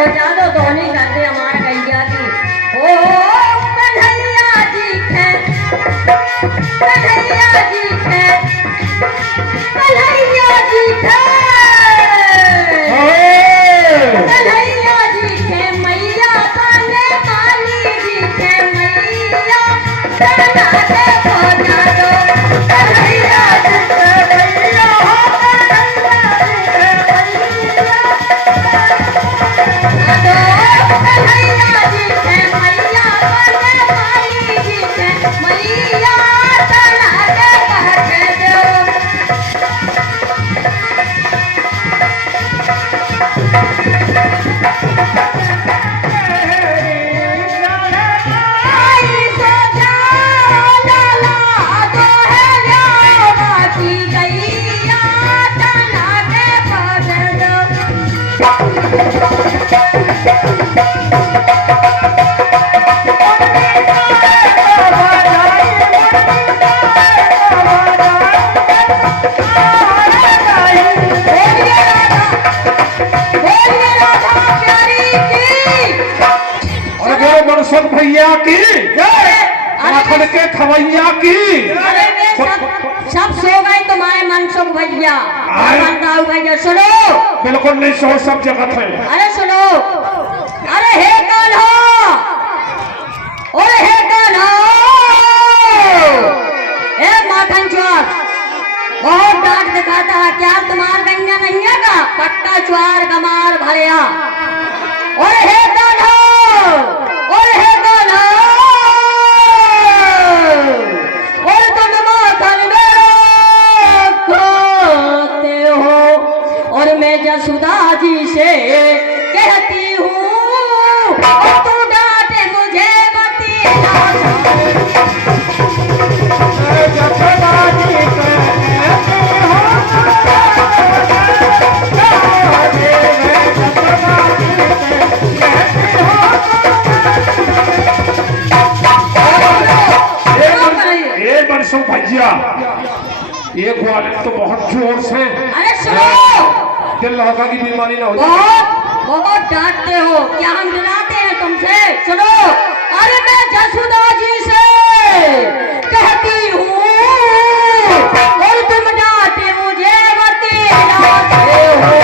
पहुंचा दो धोनी करते हमार गैया की। ओ कन्हैया जी है, कन्हैया जी है, कन्हैया जी है, कन्हैया जी है, मैया काने काली जी है, मैया तना के पहुंचा दो कन्हैया जी है, मैया कन्हैया जी है, मैया काने काली जी है, मैया तना के पहुंचा दो। आई सो जा लाला दो है लो बाकी गैया तना के पहुंचा दो। बोलिए राधा, बोलिए राधा प्यारी की। और बोलो मनसुख भैया की माखन के खवैया की। अरे वे सब सो गए तुम्हारे मनसुख भैया, राव भैया सुनो। बिल्कुल नहीं सो, सब जगत है। अरे सुनो, अरे हे कान्हा, ओए हे कान्हा, हे माखन चोर, बहुत डांट दिखाता है क्या तुम्हार गंगा नहीं है का पट्टा चुआर गमार भरिया। ओए हे कान्हा, ओए हे कान्हा, और तुम माखन में खाते हो और मैं जसुदा जी से कहती हूँ और तू डांटे मुझे ये मनसुख भैया ये ग्वालियर तो बहुत जोर से। अरे सुनो, दिल लगा की बीमारी ना हो जाए। बहुत बहुत डांटते हो क्या हम डराते हैं तुमसे। सुनो, अरे मैं जसुदा जी से कहती हूँ और तुम डांटे मुझे बतलाते हो।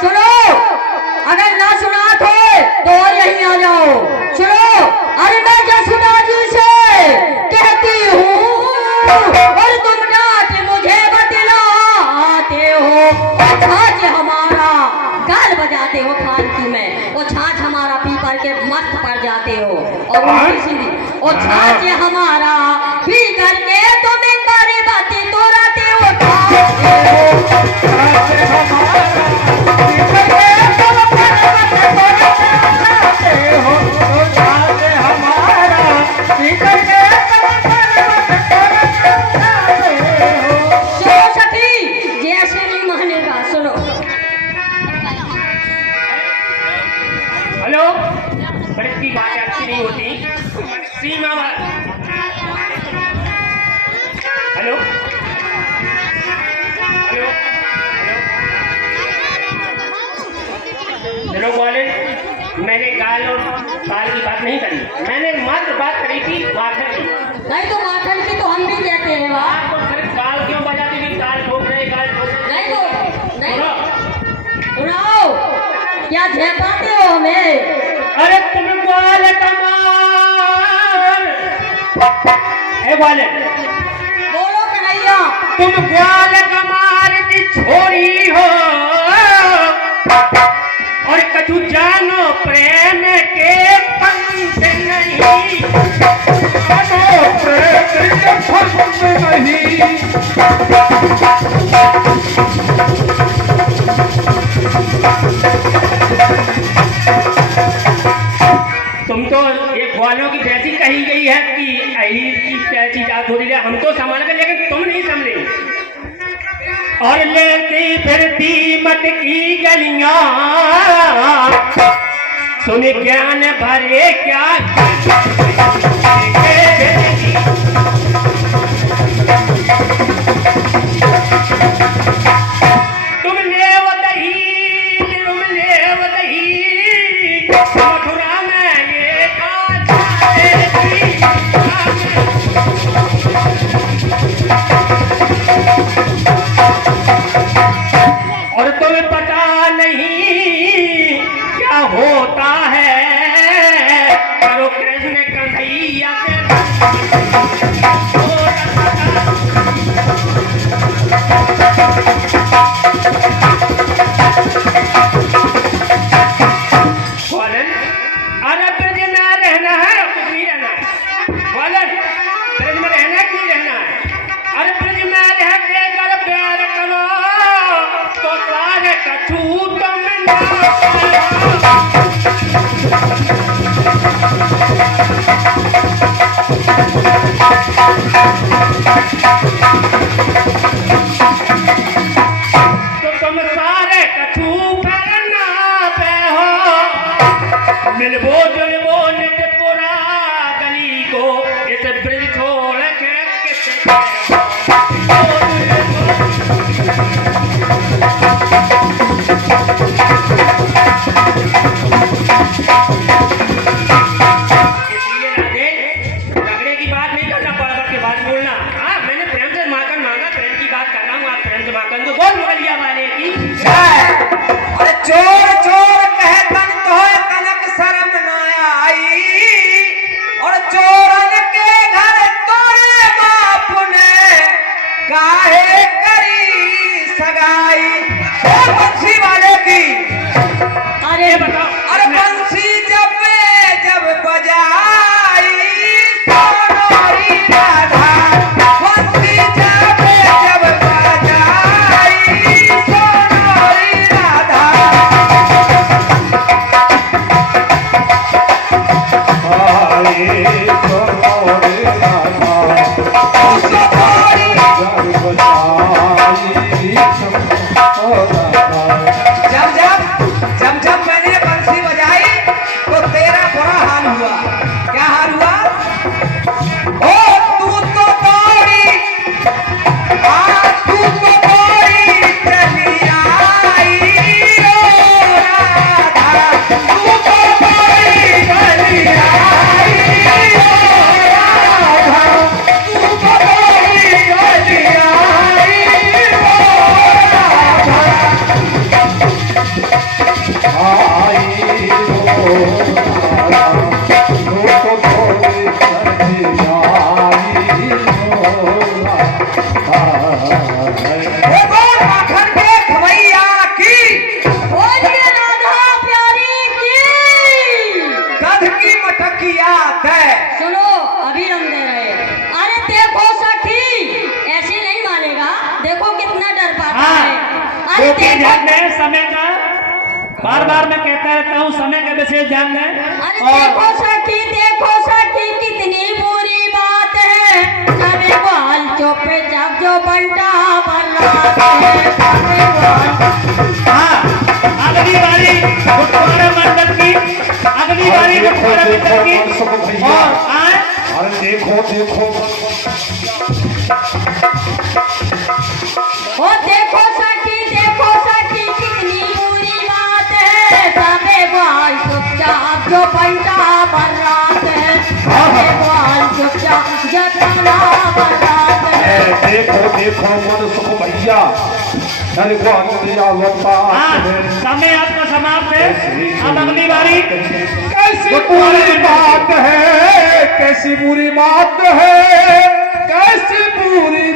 सुनो, अगर ना सुना तो यहीं आ जाओ। सुनो, अरे मैं जसुदा जी से कहती हूँ और तुम डांट मुझे बतलाते हो। और छाछ हमारा गाल बजाते हो फालतू में, वो छाछ हमारा पी कर के मस्त पड़ जाते हो और उल्टी सीधी। और छाछ हमारा पी करके तुम्हें बारी बातें दोहराते हो, खाते हो। सुनो सखी, जैसे नहीं मानेगा। सुनो, हेलो, बड़े की बात अच्छी नहीं होती। सीमा हेलो, हेलो, हेलो बोले, मैंने गाल और बाल की बात नहीं करी, मैंने मात्र बात करी थी माखन की। नहीं तो माखन की तो हम भी कहते हैं वाह। आप तो सिर्फ गाल क्यों बजाती थी? गाल ठोक रहे, गाल ठोक रहे। नहीं तो नहीं सुनाओ, क्या झेपाते हो हमें? अरे तुम ग्वाल कमाल, ए ग्वाल, बोलो कन्हैया। तुम ग्वाल कमाल की छोरी हो और कछु जानो प्रेम के पंथ नहीं। तुम तो ये ग्वालों की जैसी कही गई है कि अहीर की कैसी जात हो रही है, हम तो संभाल कर, लेकिन तुम नहीं संभले। और लेती फिरती मत की गलियां सुन ज्ञान भरे क्या तो तुम सारे कछु करना पे हो, मिलबो जुलबो नित पुरा गली को, इस ब्रिज छोड़ के किसे इसलिए राधे, झगड़े की बात नहीं करना, पर्वत की बात बोलना। हाँ, मैंने प्रेम से माखन मांगा, प्रेम की बात कर रहा हूँ। आप प्रेम से माखन को बोल मुगलिया वाले की। अरे चोर चोर कहतन तो कनक शर्म न आई, और चोरन के घर तोरे बाप ने काहे करी सगाई। और बंसी वाले की, अरे बताओ, अरे बंसी जब बजाई सोनारी राधा, बंसी जब बजाई सोनारी राधा। आए सोनारी राधा, सोनारी जब बजाई सोनारा। जब मैंने बंसी बजाई तो तेरा बड़ा हाल हुआ। क्या हाल हुआ? ओ तू तो दौड़ी, तू तो दौड़ी चली आई ओ राधा, तू तो दौड़ी चली आई ओ राधा, तू तो दौड़ी चली आई ओ राधा। आई हो राधा, तो थोड़ी चली आई हो राधा। वो बोल माखन के खवैया की, बोलिए राधा प्यारी की। कध की मटकिया दे। सुनो, अभी हम दे रहे। अरे देखो सखी, ऐसे नहीं मानेगा, देखो कितना डर पाता है। अरे तो क्या ध्यान देखो, है समय का, बार बार मैं कहता रहता हूँ, समय का विशेष ध्यान है। अरे देखो सखी कितनी बुरी बात है। अरे बाल चुप जब जो बंटा बन रहा है, अरे बाल। हाँ, अगली बारी गुरुद्वारा मंडल की, अगली बारी गुरुद्वारा मंडल की। और आए, अरे देखो देखो, ओ देखो सखी कितनी बुरी बात है। सबे बाल चुपचाप जो बंटा बन रात है, सबे बाल चुपचाप जतना बन रात है। देखो देखो मन सुख भैया, अरे भगवान लौटा हाँ, समय आपका समाप्त है। अब अगली बारी कैसी बुरी बात है, कैसी बुरी बात है, कैसी बुरी